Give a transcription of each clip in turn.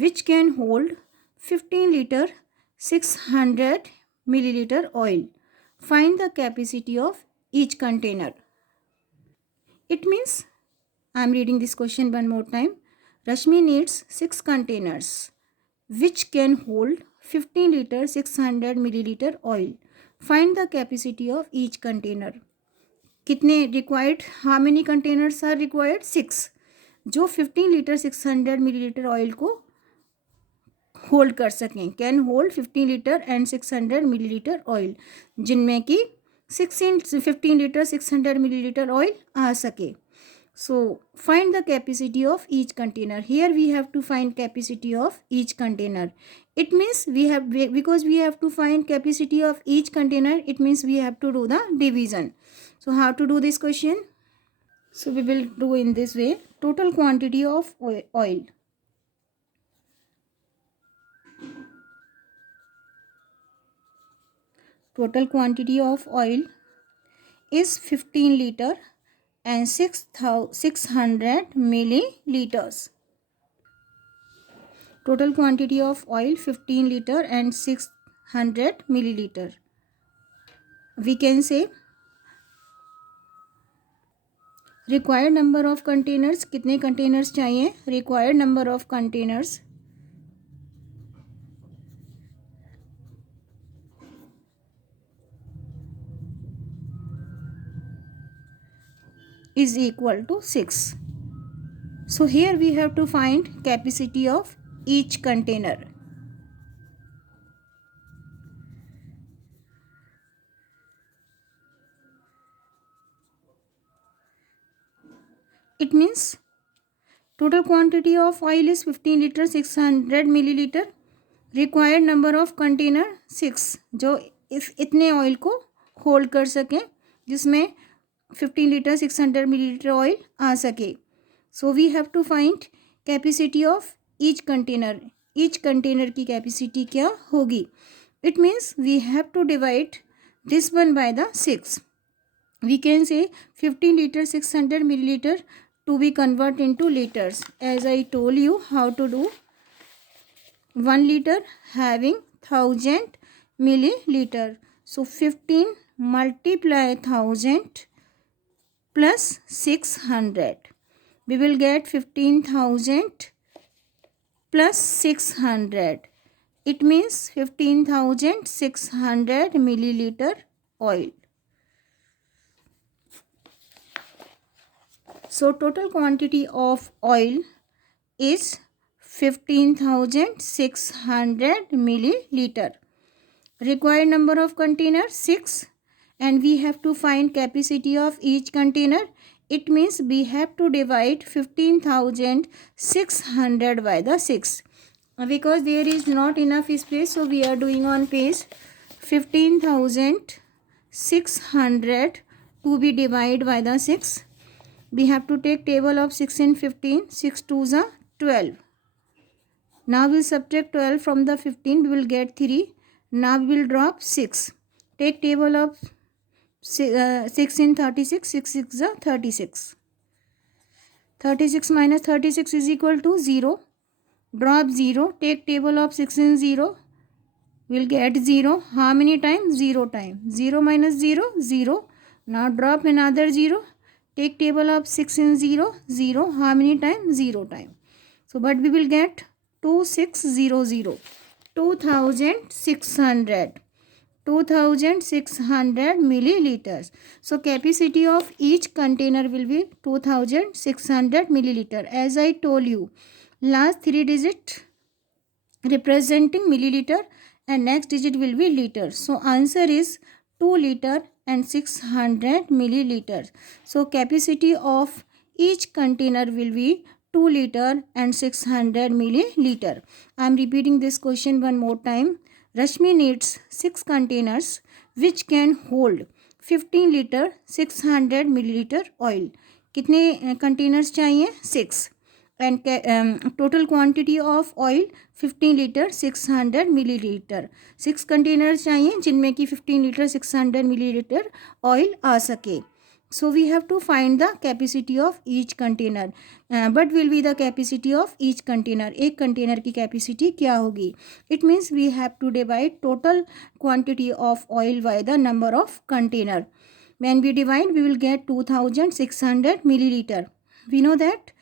which can hold 15 liter 600 milliliter oil. Find the capacity of each container. It means, I am reading this question one more time. Rashmi needs 6 containers which can hold 15 liter 600 milliliter oil. Find the capacity of each container. कितने required? How many containers are required? 6, जो 15 litre 600 millilitre oil को hold कर सकें. Can hold 15 litre and 600 millilitre oil, जिनमें कि 15 litre 600 millilitre oil आ सके. So find the capacity of each container. Here we have to find capacity of each container. It means because we have to find capacity of each container, it means we have to do the division. So how to do this question? So we will do in this way. Total quantity of oil. Total quantity of oil is 15 liter and 600 milliliters. Total quantity of oil 15 liter and 600 milliliter. We can say required number of containers. कितने containers चाहिए? Required number of containers is equal to 6. So here we have to find capacity of each container. It means total quantity of oil is 15 liter 600 milliliter. Required number of container 6, जो इतने oil को hold कर सकें, जिसमें 15 litre 600 millilitre oil आ सके. So we have to find capacity of each container. Each container की capacity क्या होगी? It means we have to divide this one by the 6. We can say 15 litre 600 millilitre to be convert into liters. As I told you how to do. 1 liter having 1000 milliliter. So 15 multiply 1000 plus 600. We will get 15,000 plus 600. It means 15,600 milliliter oil. So total quantity of oil is 15,600 milliliter. Required number of containers 6, and we have to find capacity of each container. It means we have to divide 15,600 by the 6. Because there is not enough space, so we are doing on page 15,600 to be divided by the 6. We have to take table of 6 and 15. 6 2s are 12. Now we will subtract 12 from the 15. We will get 3. Now we will drop 6. Take table of 6 in 36. 6 6 are 36. 36 minus 36 is equal to 0. Drop 0. Take table of 6 in 0. We will get 0. How many times? 0 times. 0 minus 0, 0. Now drop another 0. Take table of 6 in 0, 0. How many times? 0 times. So, but we will get 2600. 2600. 2600 milliliters. So, capacity of each container will be 2600 milliliter. As I told you, last 3 digit representing milliliter and next digit will be liter. So, answer is 2 liter and 600 milliliters. So capacity of each container will be 2 liter and 600 milliliter. I am repeating this question one more time. Rashmi needs 6 containers which can hold 15 liter 600 milliliter oil. कितने containers चाहिए? 6. And total quantity of oil 15 liter 600 milliliter. 6 containers चाहिए जिनमें कि 15 liter 600 milliliter oil आ सके. So we have to find the capacity of each container. What will be the capacity of each container? एक container की capacity क्या होगी? It means we have to divide total quantity of oil by the number of container. When we divide, we will get 2600 milliliter. We know that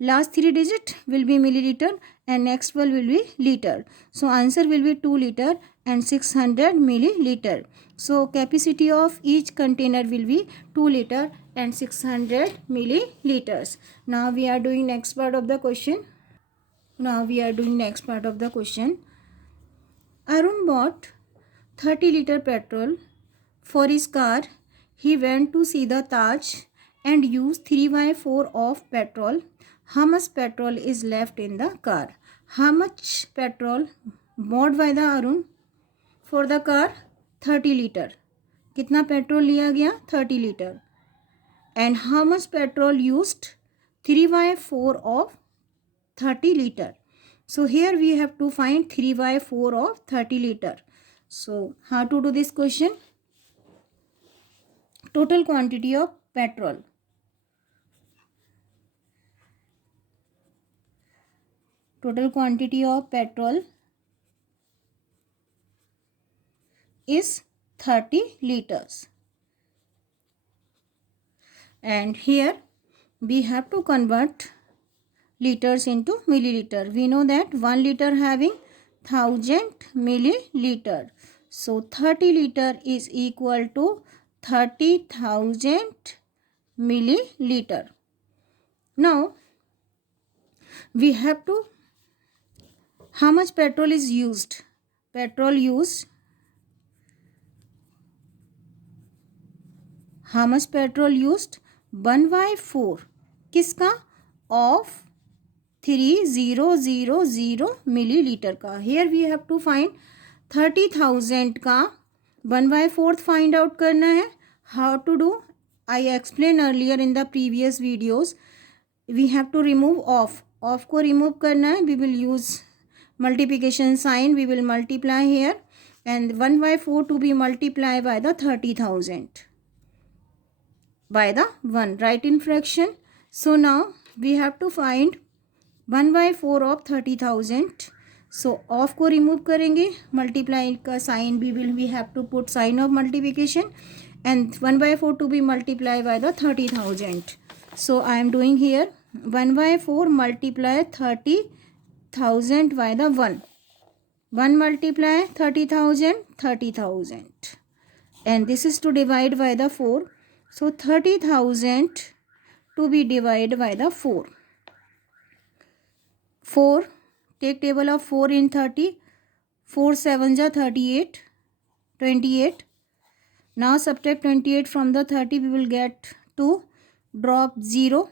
last three digit will be milliliter and next one will be liter. So answer will be 2 liter and 600 milliliter. So capacity of each container will be 2 liter and 600 milliliters. Now we are doing next part of the question. Arun bought 30 liter petrol for his car. He went to see the Taj and used 3/4 of petrol. How much petrol is left in the car? How much petrol bought by the Arun for the car? 30 liter. कितना petrol लिया गया? 30 litre. And how much petrol used? 3/4 of 30 liter. So here we have to find 3/4 of 30 liter. So how to do this question? Total quantity of petrol. Total quantity of petrol is 30 liters. And here we have to convert liters into milliliter. We know that 1 liter having 1000 milliliter. So 30 liter is equal to 30,000 milliliter. Now we have to, how much petrol is used? Petrol used, how much petrol used? 1/4 किसका? Of 3000 milliliter का. Here we have to find 30,000 का 1/4 find out करना है. How to do? I explained earlier in the previous videos. We have to remove off. Off को remove करना है. We will use multiplication sign. We will multiply here and 1/4 to be multiplied by the 30,000 by the 1. Write in fraction. So now we have to find 1/4 of 30,000. So of को remove करेंगे, multiply का sign we have to put sign of multiplication and 1/4 to be multiplied by the 30,000. So I am doing here 1/4 multiply 30,000 by the 1. 1 multiply 30,000, 30,000. And this is to divide by the 4. So 30,000 to be divided by the 4. 4, take table of 4 in 30. 4 7 ja 38. 28. Now subtract 28 from the 30. We will get 2. Drop 0.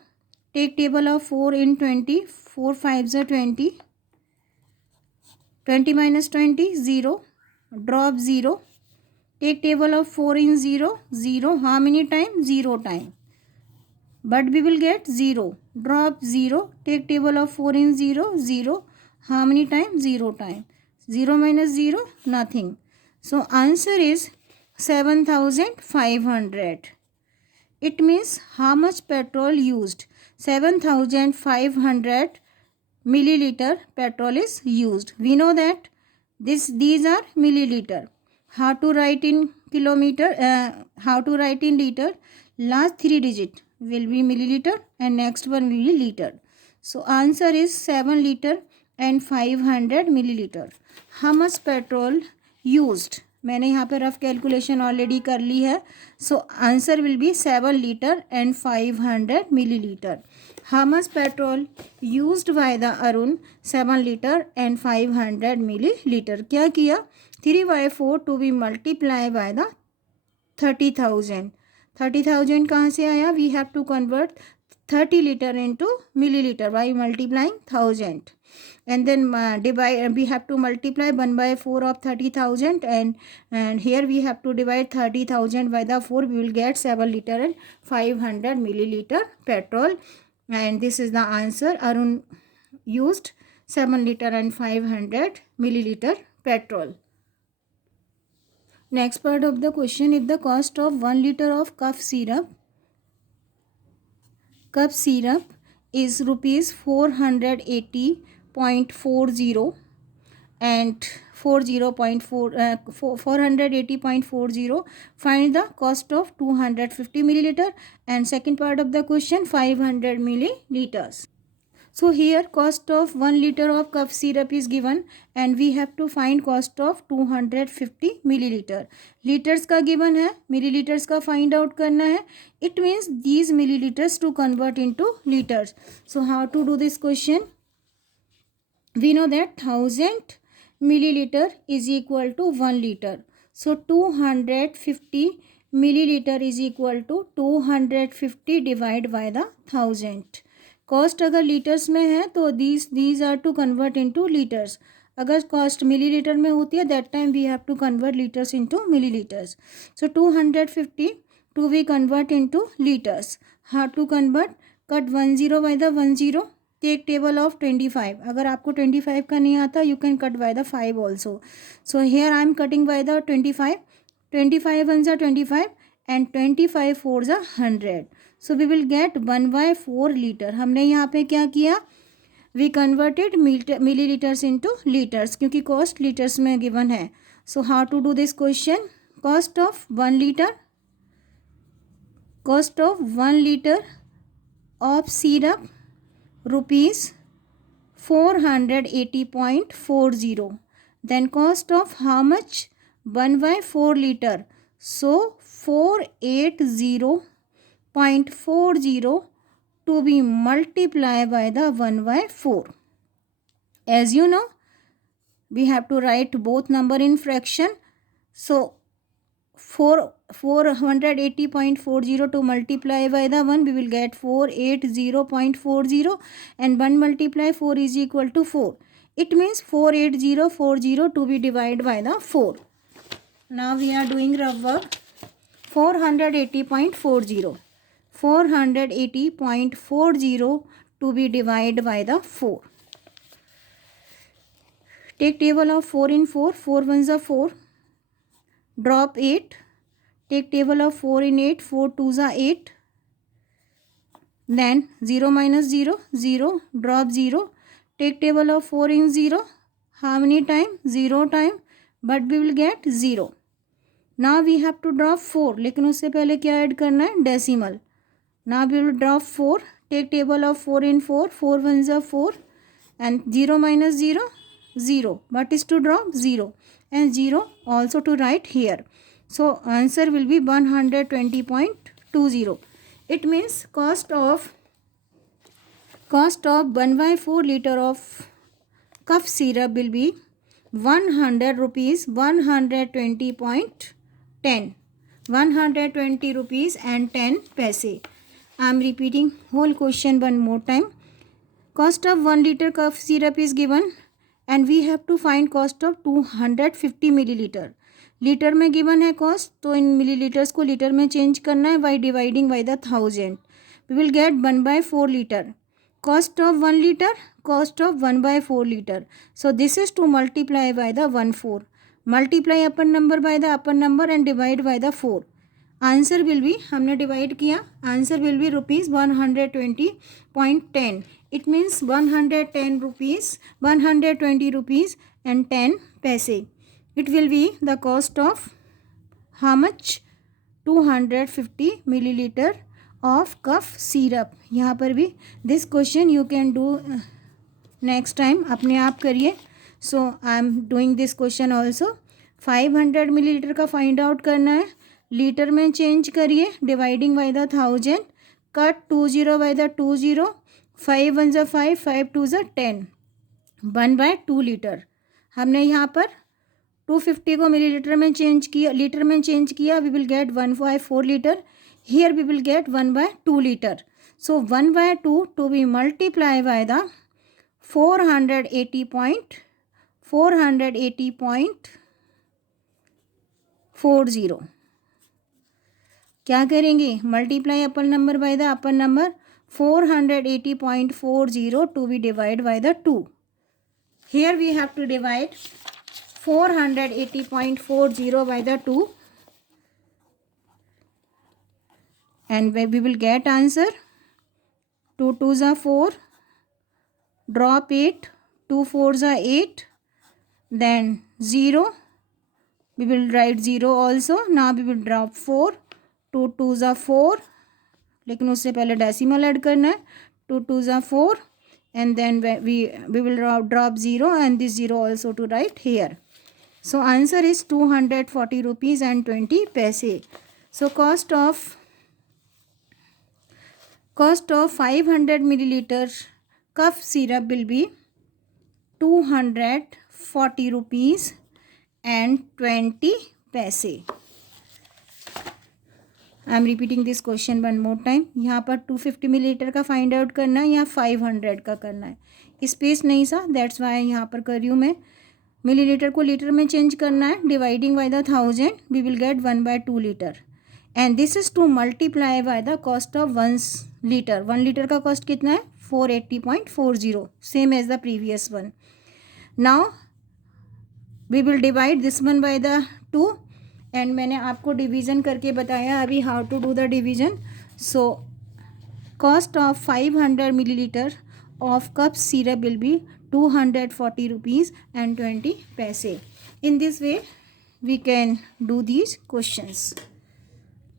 Take table of 4 in 20. 4 5 ja 20. 20 minus 20, 0. Drop 0. Take table of 4 in 0. 0. How many times? 0 time. But we will get 0. Drop 0. Take table of 4 in 0. 0. How many times? 0 time. 0 minus 0, nothing. So answer is 7,500. It means how much petrol used? 7,500 milliliter petrol is used. We know that these are milliliter. How to write in kilometer? How to write in liter? Last three digit will be milliliter and next one will be liter. So answer is 7 liter and 500 milliliter. How much petrol used? मैंने यहाँ पे rough calculation already कर ली है. So answer will be 7 litre and 500 millilitre. How much petrol used by the Arun? 7 liter and 500 milliliter. क्या किया? 3/4 to be multiplied by the 30,000. 30,000 कहाँ से आया? We have to convert 30 liter into milliliter by multiplying 1000. And then divide. We have to multiply 1/4 of 30,000 and here we have to divide 30,000 by the 4. We will get 7 liter and 500 milliliter petrol. And this is the answer. Arun used 7 liter and 500 milliliter petrol. Next part of the question, if the cost of 1 liter of cough syrup cup syrup is rupees 480.40 and 480.40. Find the cost of 250 milliliter, and second part of the question 500 milliliters. So here cost of 1 liter of cough syrup is given and we have to find cost of 250 milliliter. Liters का given है, milliliters का find out करना है. It means these milliliters to convert into liters. So how to do this question? We know that 1000 milliliter is equal to 1 liter. So 250 milliliter is equal to 250 divided by the 1000. Cost अगर litres में है तो these are to convert into litres. अगर cost millilitre में होती है that time we have to convert litres into millilitres. So 250 to we convert into litres. How to convert? Cut 10 by the 10. Take table of 25. अगर आपको 25 का नहीं आता you can cut by the 5 also. So here I am cutting by the 25. 25 1 जा 25 and 25 4 जा 100. So we will get 1/4 litre. हमने यहाँ पे क्या किया? We converted millilitres into litres क्योंकि कॉस्ट लीटर्स में गिवन है. So how to do this question? Cost of 1 litre, cost of 1 litre of syrup rupees 480.40. then cost of how much? 1/4 liter. so 480.40 to be multiplied by the 1/4. as you know we have to write both number in fraction. so 480.40 to multiply by the 1 we will get 480.40 and 1 multiply 4 is equal to 4. it means 48040 to be divided by the 4. now we are doing rough work. 480.40 to be divided by the 4. take table of 4 in 4. 4 1s are 4. drop 8. take table of 4 in 8. 4 2s are 8. then 0 minus 0 0. drop 0. take table of 4 in 0. how many time? 0 time, but we will get 0. now we have to drop 4. लेकिन उससे पहले क्या add करना है? Decimal. now we will drop 4. take table of 4 in 4. 4 1s are 4 and 0 minus 0 0. what is to drop? 0 and 0 also to write here. so answer will be 120.20. it means cost of 1/4 liter of cough syrup will be 100 rupees. 120.10. 120 rupees and 10 paise. I am repeating whole question one more time. cost of 1 liter cough syrup is given and we have to find cost of 250 milliliter. Litre में given है cost तो इन millilitres को litre में change करना है by dividing by the 1000. We will get 1/4 litre. cost of 1 liter, cost of 1/4 liter. so this is to multiply by the 1/4. multiply upper number by the upper number and divide by the 4. Answer will be, हमने divide किया, answer will be rupees 120.10. It means 110 rupees 120 rupees and 10 पैसे. it will be the cost of how much? 250 milliliter of cough syrup. यहाँ पर भी this question you can do next time, अपने आप करिए. so I am doing this question also. 500 milliliter का find out करना है. लीटर में चेंज करिए dividing by the 1000. Cut 20 by the 20. 5 1s are 5. 5 2s are 10. 1/2 litre. हमने यहाँ पर 250 को मिलीलीटर में चेंज किया, लीटर में चेंज किया. We will get 1/4 litre. Here we will get 1/2 litre. So 1/2 to be multiply by the 480.40. क्या करेंगे? Multiply upper number by the upper number. 480.40 to be divide by the 2. Here we have to divide 480.40 by the 2 and we will get answer 2 2s are 4, drop 8, 2 4s are 8, then 0, we will write 0 also. Now we will drop 4, 2 2s are 4, लेकिन उससे पहले decimal add करना है. 2 2s are 4, and then we will drop 0 and this 0 also to write here. So answer is 240 rupees and 20 paise. So cost of 500 milliliter cough syrup will be 240 rupees and 20 paise. I am repeating this question one more time. यहाँ पर 250 millilitre का find out करना है या 500 का करना है. Space नहीं सा, दैट्स वाई यहाँ पर कर रही हूँ मैं. मिलीलीटर को लीटर में चेंज करना है. Dividing by the 1000 we will get 1/2 litre and this is to multiply by the cost of 1 litre. 1 litre का कॉस्ट कितना है? 480.40, same as the previous one. Now we will divide this one by the 2 and मैंने आपको division करके बताया अभी how to do the division. So cost of 500 millilitre of cup syrup will be 240 rupees and 20 paise. In this way we can do these questions.